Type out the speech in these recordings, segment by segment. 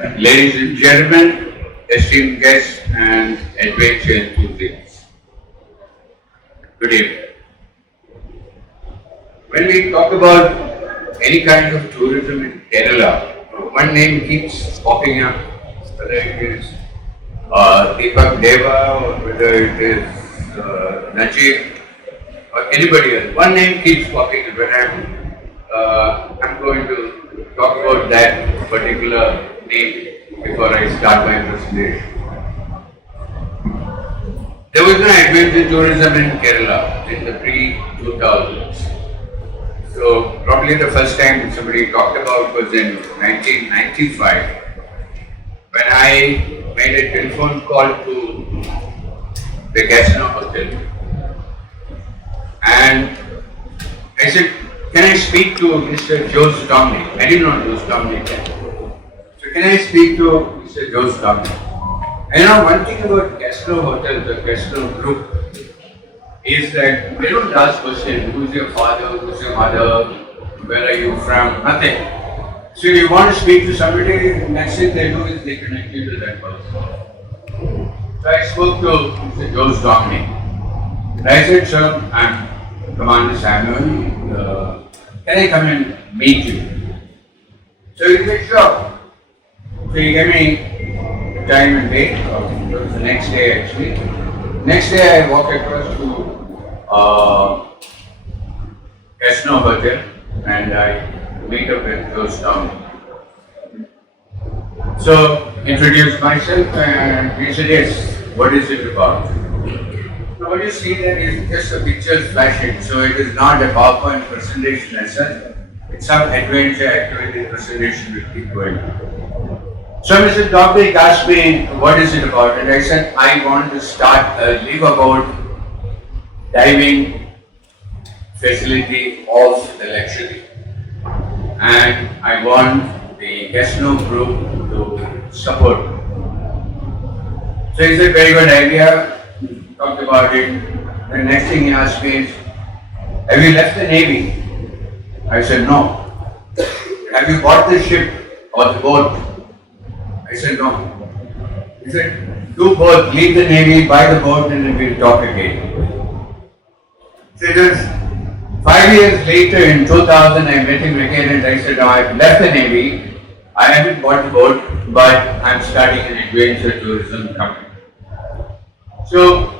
Ladies and gentlemen, esteemed guests and adventure enthusiasts, good evening. When we talk about any kind of tourism in Kerala, one name keeps popping up, whether it is Deepak Deva or whether it is Najib or anybody else. One name keeps popping up, and I'm going to talk about that particular name before I start my presentation. There was no adventure tourism in Kerala in the pre-2000s. So probably the first time somebody talked about was in 1995 when I made a telephone call to the Casino Hotel and I said, can I speak to Mr. Jose Dominic? I didn't know Jose Dominic then. So can I speak to Mr. Jose Dominic? And one thing about Casino Hotel, the Casino Group, is that they don't ask questions, who's your father, who's your mother, where are you from, nothing. So if you want to speak to somebody, next thing they do is they connect you to that person. So I spoke to Mr. Jose Dominic. And I said, sir, I'm Commander Samuel, can I come and meet you? So he said, sure. So he gave me the time and date, it was the next day actually. Next day I walk across to Casino Hotel and I meet up with Jose Dominic. So introduced myself and he said, yes, what is it about? Now what you see there is just a picture flashing, so it is not a PowerPoint presentation as such. It's some adventure activity presentation will keep going. So Mr. Dominic asked me, what is it about? And I said, I want to start a live-about diving facility off the Lakshadweep. And I want the Casino Group to support. So he said, very good idea. Talked about it. The next thing he asked me is, have you left the Navy? I said, no. Have you bought the ship or the boat? I said, no. He said, do both, leave the Navy, buy the boat, and then we'll talk again. So it was 5 years later, in 2000, I met him again and I said, no, I've left the Navy, I haven't bought the boat, but I'm starting an adventure tourism company. So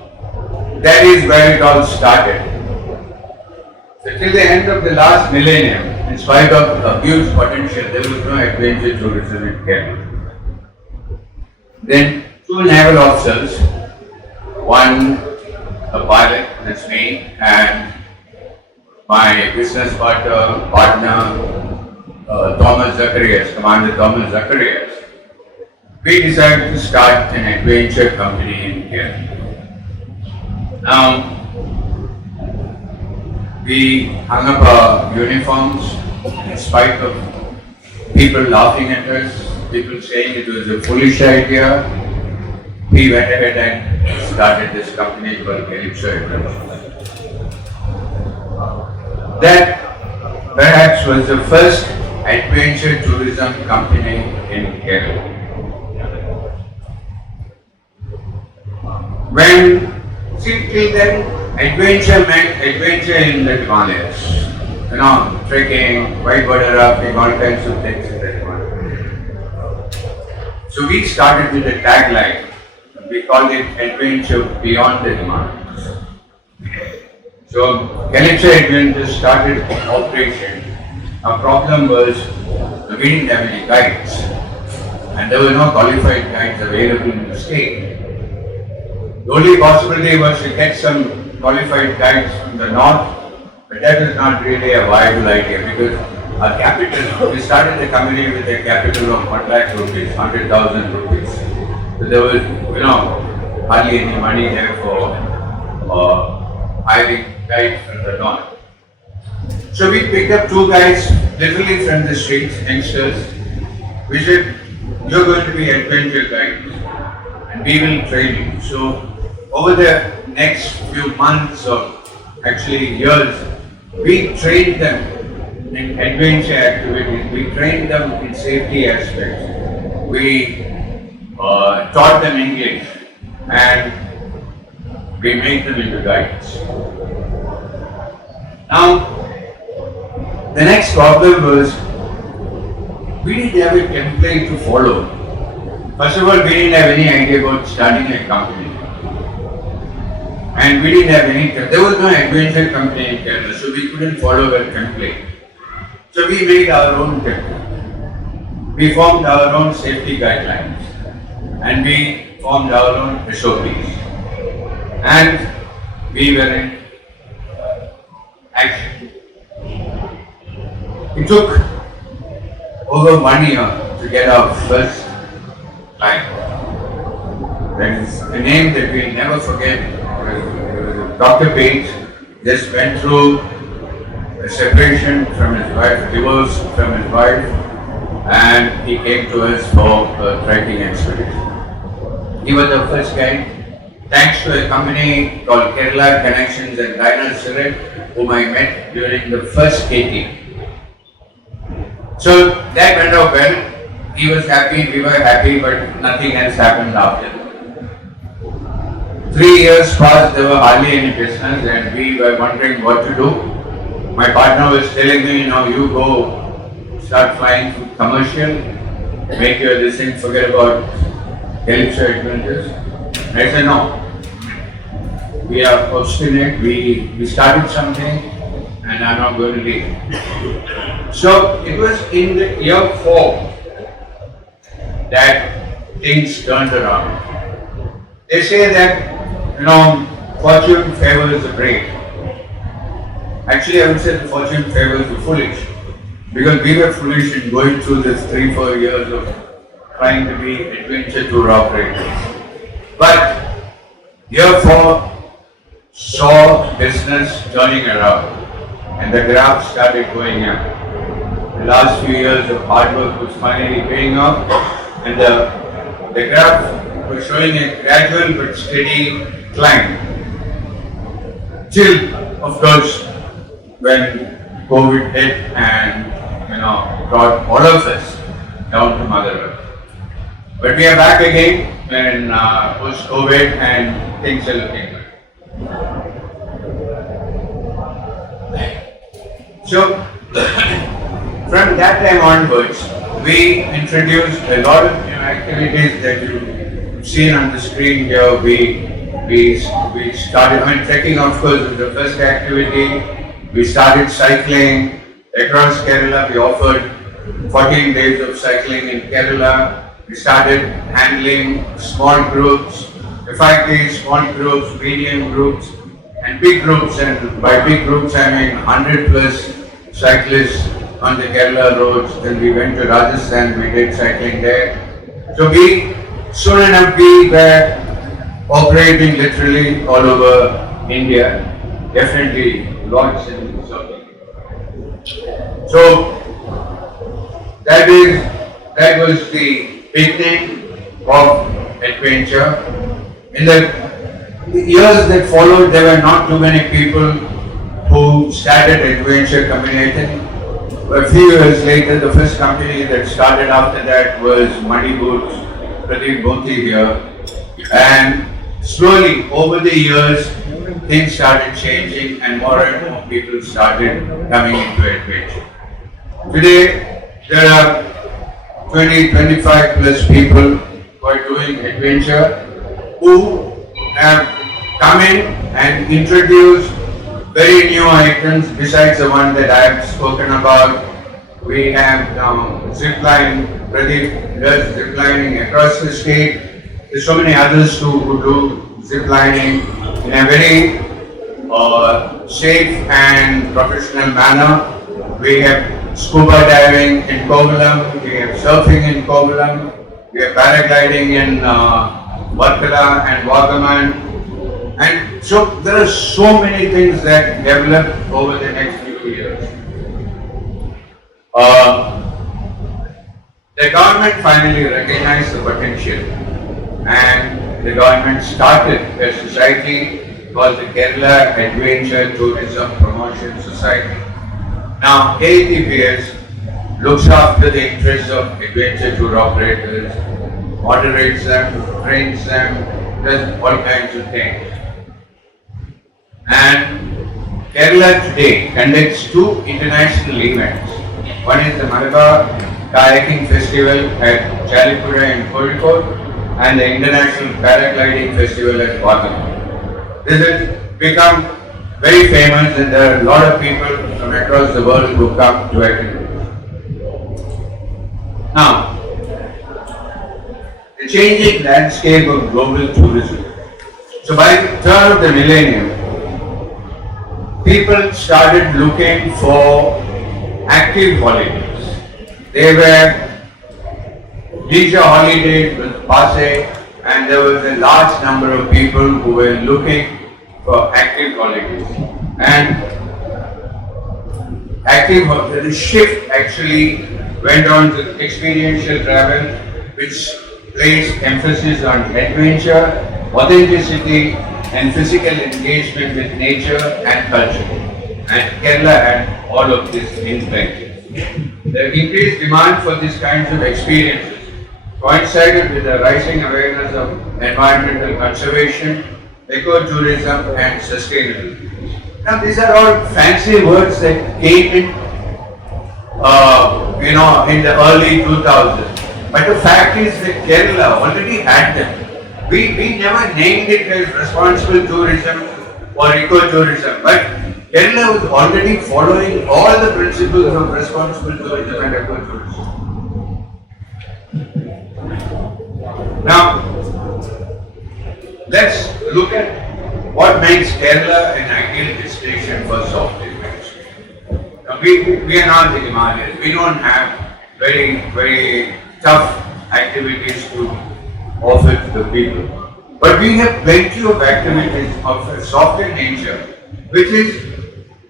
that is where it all started. So till the end of the last millennium, in spite of a huge potential, there was no adventure tourism in Kerala. Then two naval officers, one a pilot, that's me, and my business partner Thomas Zacharias, Commander Thomas Zacharias, we decided to start an adventure company in Kerala. Now, we hung up our uniforms in spite of people laughing at us, people saying it was a foolish idea. We went ahead and started this company called Calypso Adventures. That perhaps was the first adventure tourism company in Kerala. Till then, adventure meant adventure in the Himalayas. Trekking, whitewater rafting, all kinds of things in the Himalayas. So we started with a tagline. We called it Adventure Beyond the Himalayas. So Calypso Adventures started operation. Our problem was we didn't have any guides and there were no qualified guides available in the state. The only possibility was to get some qualified guides from the north, but that is not really a viable idea because our capital, we started the company with a capital of 1 lakh rupees, 100,000 rupees. So there was, hardly any money there for hiring guides from the north. So we picked up two guys literally from the streets, youngsters. We said, you're going to be adventure guides and we will train you. So over the next few months or actually years, we trained them in adventure activities, we trained them in safety aspects. we taught them English and we made them into guides. Now, the next problem was we didn't have a template to follow. First of all, we didn't have any idea about starting a company. And we didn't have there was no adventure company in Kerala, so we couldn't follow a template. So we made our own template. We formed our own safety guidelines and we formed our own SOPs. And we were in action. It took over 1 year to get our first client. That is a name that we'll never forget. Dr. Page just went through a separation from his wife, divorce from his wife, and he came to us for a trekking expedition. He was the first guide, thanks to a company called Kerala Connections and Dinah Surrett, whom I met during the first KT. So that went out well. He was happy, we were happy, but nothing else happened after. 3 years passed, there were hardly any business and we were wondering what to do. My partner was telling me, you go start flying commercial, make your this thing, forget about Calypso Adventures. I said no. We are obstinate, we started something and I'm not going to leave. So it was in the year 4 that things turned around. They say that fortune favors the brave. Actually, I would say the fortune favors the foolish. Because we were foolish in going through this 3-4 years of trying to be adventure tour operators. But year 4 saw business turning around and the graph started going up. The last few years of hard work was finally paying off and the graph was showing a gradual but steady climb. Till, of course, when COVID hit and brought all of us down to Mother Earth. But we are back again in post-COVID and things are looking good. So, from that time onwards, we introduced a lot of new activities that you've seen on the screen here. We started, trekking of course was the first activity. We started cycling across Kerala. We offered 14 days of cycling in Kerala. We started handling small groups, 5 days, small groups, medium groups, and big groups. And by big groups, I mean 100 plus cyclists on the Kerala roads. Then we went to Rajasthan, we did cycling there. So soon enough we were operating literally all over India. Definitely lots in something. So that was the beginning of adventure. In the years that followed, there were not too many people who started adventure community. A few years later, the first company that started after that was Muddy Boots, Pradeep Bhoti here. And slowly, over the years, things started changing and more people started coming into adventure. Today, there are 20-25 plus people who are doing adventure who have come in and introduced very new items besides the one that I have spoken about. We have zipline, Pradeep does ziplining across the state. There's so many others who do ziplining in a very safe and professional manner. We have scuba diving in Kovalam, we have surfing in Kovalam, we have paragliding in Varkala and Vagaman. And so there are so many things that develop over the next few years. The government finally recognized the potential and the government started a society called the Kerala Adventure Tourism Promotion Society. Now KATPS looks after the interests of adventure tour operators, moderates them, trains them, does all kinds of things. And Kerala today conducts two international events. One is the Malabar Kayaking Festival at Chalipura in Kozhikode and the International Paragliding Festival at Vaganam. This has become very famous and there are a lot of people from across the world who come to attend. Now, the changing landscape of global tourism. So by the turn of the millennium, people started looking for active holidays. They were leisure holidays was passé and there was a large number of people who were looking for active holidays. And the shift actually went on to experiential travel, which placed emphasis on adventure, authenticity, and physical engagement with nature and culture. And Kerala had all of this in plenty. The increased demand for these kinds of experiences coincided with the rising awareness of environmental conservation, ecotourism, and sustainability. Now, these are all fancy words that came in, in the early 2000s. But the fact is that Kerala already had them. We never named it as responsible tourism or ecotourism, but Kerala was already following all the principles of responsible tourism and ecotourism. Now, let's look at what makes Kerala an ideal destination for soft adventure. Now, we are not the Himalayas. We don't have very tough activities to offer to the people. But we have plenty of activities of a softer nature which is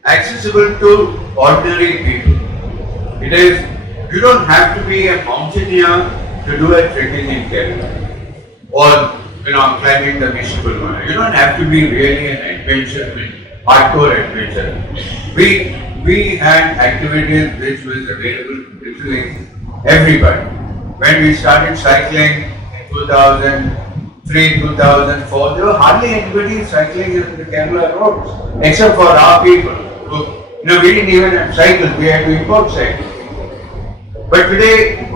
accessible to ordinary people. It is, you don't have to be a mountaineer to do a trekking in Kerala or climbing the Mishapur. You don't have to be really an adventure, hardcore adventure. We had activities which was available to literally everybody. When we started cycling 2003, 2004, there were hardly anybody cycling in the Kerala roads, except for our people who, we didn't even have cycles, we had to import cycles. But today,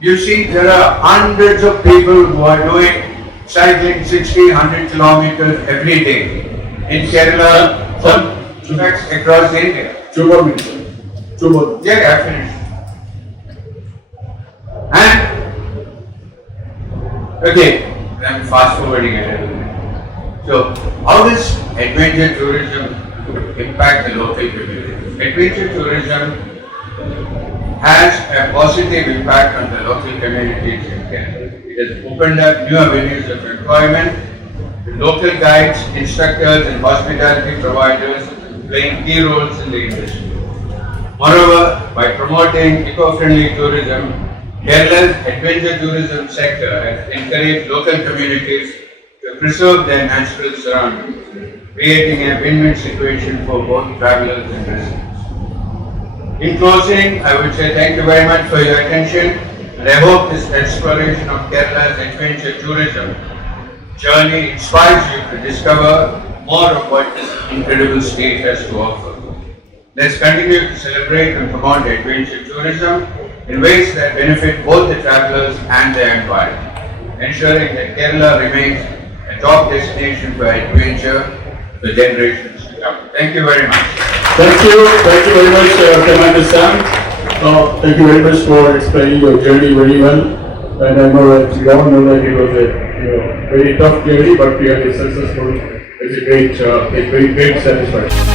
you see there are hundreds of people who are doing cycling 60, 100 kilometers every day in Kerala, some tracks across India. 2 more minutes. 2 more. Yeah, I finished. And okay, I'm fast forwarding it a little bit. So, how does adventure tourism impact the local community? Adventure tourism has a positive impact on the local communities in Kerala. It has opened up new avenues of employment, with local guides, instructors, and hospitality providers playing key roles in the industry. Moreover, by promoting eco-friendly tourism, Kerala's adventure tourism sector has encouraged local communities to preserve their natural surroundings, creating a win-win situation for both travelers and residents. In closing, I would say thank you very much for your attention, and I hope this exploration of Kerala's adventure tourism journey inspires you to discover more of what this incredible state has to offer. Let's continue to celebrate and promote adventure tourism in ways that benefit both the travelers and the environment, ensuring that Kerala remains a top destination for adventure for generations to come. Thank you very much. Thank you very much, Commander Sam. Thank you very much for explaining your journey very well. And I know that you all know that it was a very tough journey, but we are successful. It's a great satisfaction.